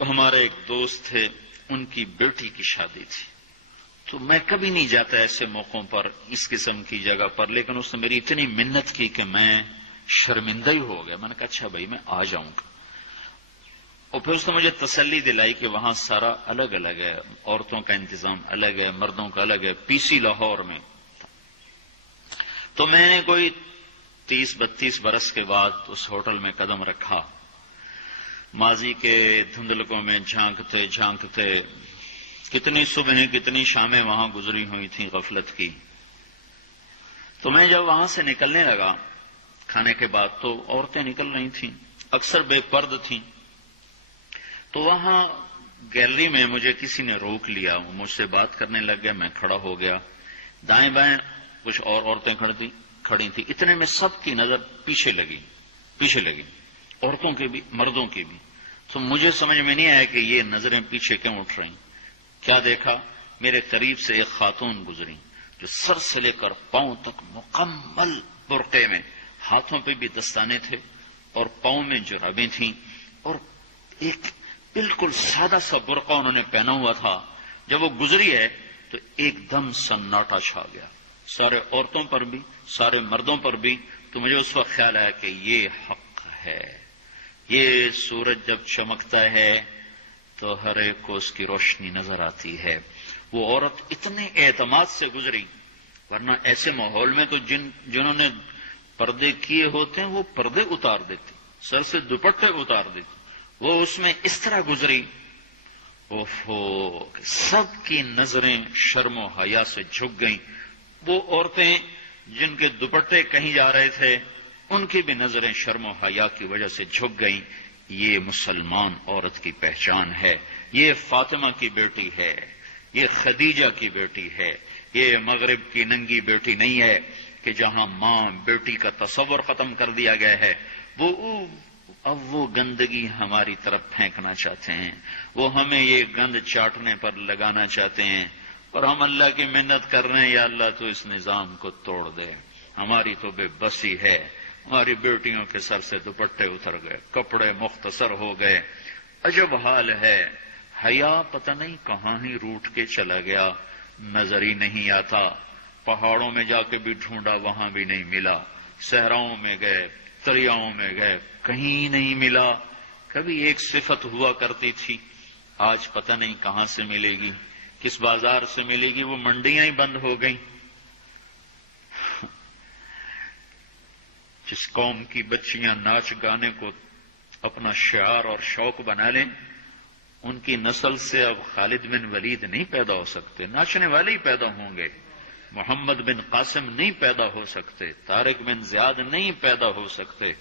ہمارے ایک دوست تھے، ان کی بیٹی کی شادی تھی، تو میں کبھی نہیں جاتا ایسے موقعوں پر اس قسم کی جگہ پر، لیکن اس نے میری اتنی منت کی کہ میں شرمندہ ہی ہو گیا. میں نے کہا اچھا بھائی میں آ جاؤں گا. اور پھر اس نے مجھے تسلی دلائی کہ وہاں سارا الگ الگ ہے، عورتوں کا انتظام الگ ہے، مردوں کا الگ ہے. پی سی لاہور میں. تو میں نے کوئی 30-32 برس کے بعد اس ہوٹل میں قدم رکھا. ماضی کے دھندلکوں میں جھانکتے جھانکتے کتنی صبحیں کتنی شامیں وہاں گزری ہوئی تھیں غفلت کی. تو میں جب وہاں سے نکلنے لگا کھانے کے بعد تو عورتیں نکل رہی تھیں، اکثر بے پرد تھیں. تو وہاں گیلری میں مجھے کسی نے روک لیا، وہ مجھ سے بات کرنے لگ گیا. میں کھڑا ہو گیا. دائیں بائیں کچھ اور عورتیں کھڑی تھیں. اتنے میں سب کی نظر پیچھے لگی، عورتوں کی بھی مردوں کی بھی. تو مجھے سمجھ میں نہیں آیا کہ یہ نظریں پیچھے کیوں اٹھ رہی. کیا دیکھا، میرے قریب سے ایک خاتون گزری جو سر سے لے کر پاؤں تک مکمل برقعے میں، ہاتھوں پہ بھی دستانے تھے اور پاؤں میں جرابیں تھیں، اور ایک بالکل سادہ سا برقع انہوں نے پہنا ہوا تھا. جب وہ گزری ہے تو ایک دم سناٹا چھا گیا، سارے عورتوں پر بھی سارے مردوں پر بھی. تو مجھے اس وقت خیال آیا کہ یہ حق ہے. یہ سورج جب چمکتا ہے تو ہر ایک کو اس کی روشنی نظر آتی ہے. وہ عورت اتنے اعتماد سے گزری، ورنہ ایسے ماحول میں تو جنہوں نے پردے کیے ہوتے ہیں وہ پردے اتار دیتے، سر سے دوپٹے اتار دیتے. وہ اس میں اس طرح گزری، سب کی نظریں شرم و حیا سے جھک گئیں. وہ عورتیں جن کے دوپٹے کہیں جا رہے تھے ان کی بھی نظریں شرم و حیا کی وجہ سے جھک گئیں. یہ مسلمان عورت کی پہچان ہے. یہ فاطمہ کی بیٹی ہے، یہ خدیجہ کی بیٹی ہے. یہ مغرب کی ننگی بیٹی نہیں ہے کہ جہاں ماں بیٹی کا تصور ختم کر دیا گیا ہے. اب وہ گندگی ہماری طرف پھینکنا چاہتے ہیں، وہ ہمیں یہ گند چاٹنے پر لگانا چاہتے ہیں، اور ہم اللہ کی منت کر رہے ہیں یا اللہ تو اس نظام کو توڑ دے. ہماری تو بے بسی ہے. ہماری بیٹیوں کے سر سے دوپٹے اتر گئے، کپڑے مختصر ہو گئے. عجب حال ہے. حیا پتہ نہیں کہاں ہی روٹ کے چلا گیا، نظر ہی نہیں آتا. پہاڑوں میں جا کے بھی ڈھونڈا، وہاں بھی نہیں ملا. صحراؤں میں گئے، دریاؤں میں گئے، کہیں نہیں ملا. کبھی ایک صفت ہوا کرتی تھی، آج پتہ نہیں کہاں سے ملے گی، کس بازار سے ملے گی. وہ منڈیاں ہی بند ہو گئیں. جس قوم کی بچیاں ناچ گانے کو اپنا شعار اور شوق بنا لیں، ان کی نسل سے اب خالد بن ولید نہیں پیدا ہو سکتے، ناچنے والے ہی پیدا ہوں گے. محمد بن قاسم نہیں پیدا ہو سکتے، طارق بن زیاد نہیں پیدا ہو سکتے.